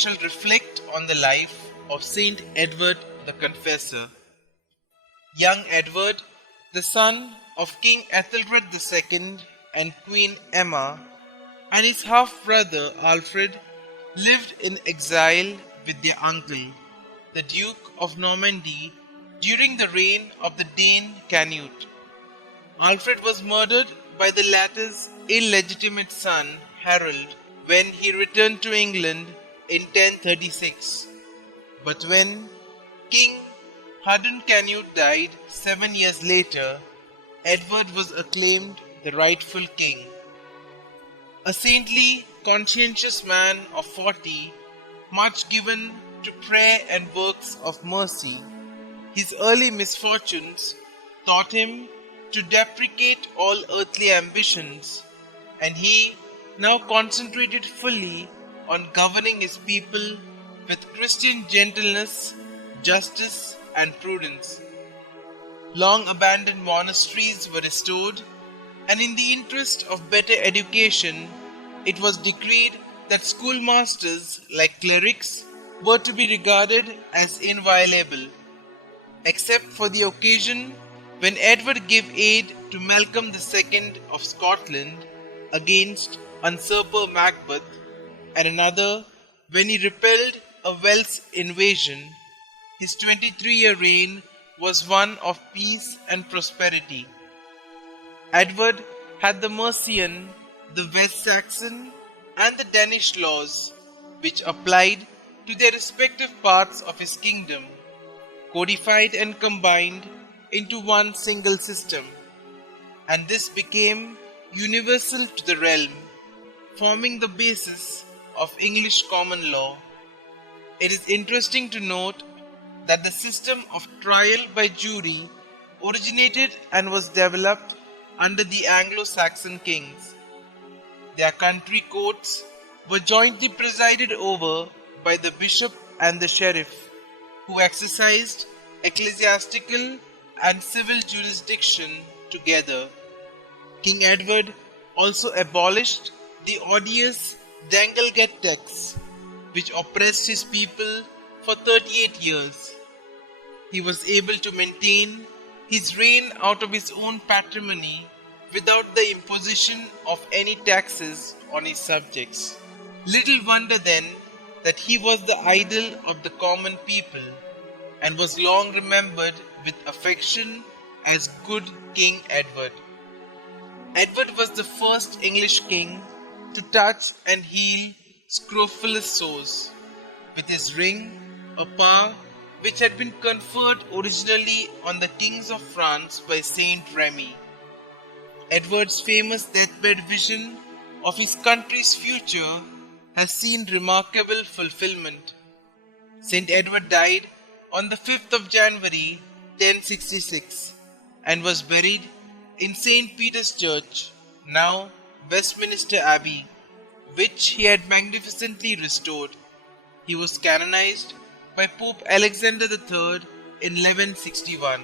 shall reflect on the life of St Edward the Confessor. Young Edward, the son of King Ethelred II and Queen Emma, and his half-brother Alfred, lived in exile with their uncle, the Duke of Normandy, during the reign of the Dane Canute. Alfred was murdered by the latter's illegitimate son, Harold, when he returned to England in 1036. But when King Harden Canute died 7 years later, Edward was acclaimed the rightful king. A saintly, conscientious man of 40, much given to prayer and works of mercy, his early misfortunes taught him to deprecate all earthly ambitions, and he now concentrated fully on governing his people with Christian gentleness, justice, and prudence. Long abandoned monasteries were restored, and in the interest of better education, it was decreed that schoolmasters, like clerics, were to be regarded as inviolable, except for the occasion when Edward gave aid to Malcolm II of Scotland against usurper Macbeth, and another when he repelled a Welsh invasion. His 23-year reign was one of peace and prosperity. Edward had the Mercian, the West Saxon, and the Danish laws, which applied to their respective parts of his kingdom, codified and combined into one single system, and this became universal to the realm, forming the basis of English common law. It is interesting to note that the system of trial by jury originated and was developed under the Anglo-Saxon kings. Their country courts were jointly presided over by the bishop and the sheriff, who exercised ecclesiastical and civil jurisdiction together. King Edward also abolished the odious Dangle-Get tax, which oppressed his people for 38 years. He was able to maintain his reign out of his own patrimony without the imposition of any taxes on his subjects. Little wonder then that he was the idol of the common people, and was long remembered with affection as Good King Edward. Edward was the first English king to touch and heal scrofulous sores with his ring, a power which had been conferred originally on the kings of France by Saint Remy. Edward's famous deathbed vision of his country's future has seen remarkable fulfillment. St. Edward died on the 5th of January 1066 and was buried in St. Peter's Church, now Westminster Abbey, which he had magnificently restored. He was canonized by Pope Alexander III in 1161.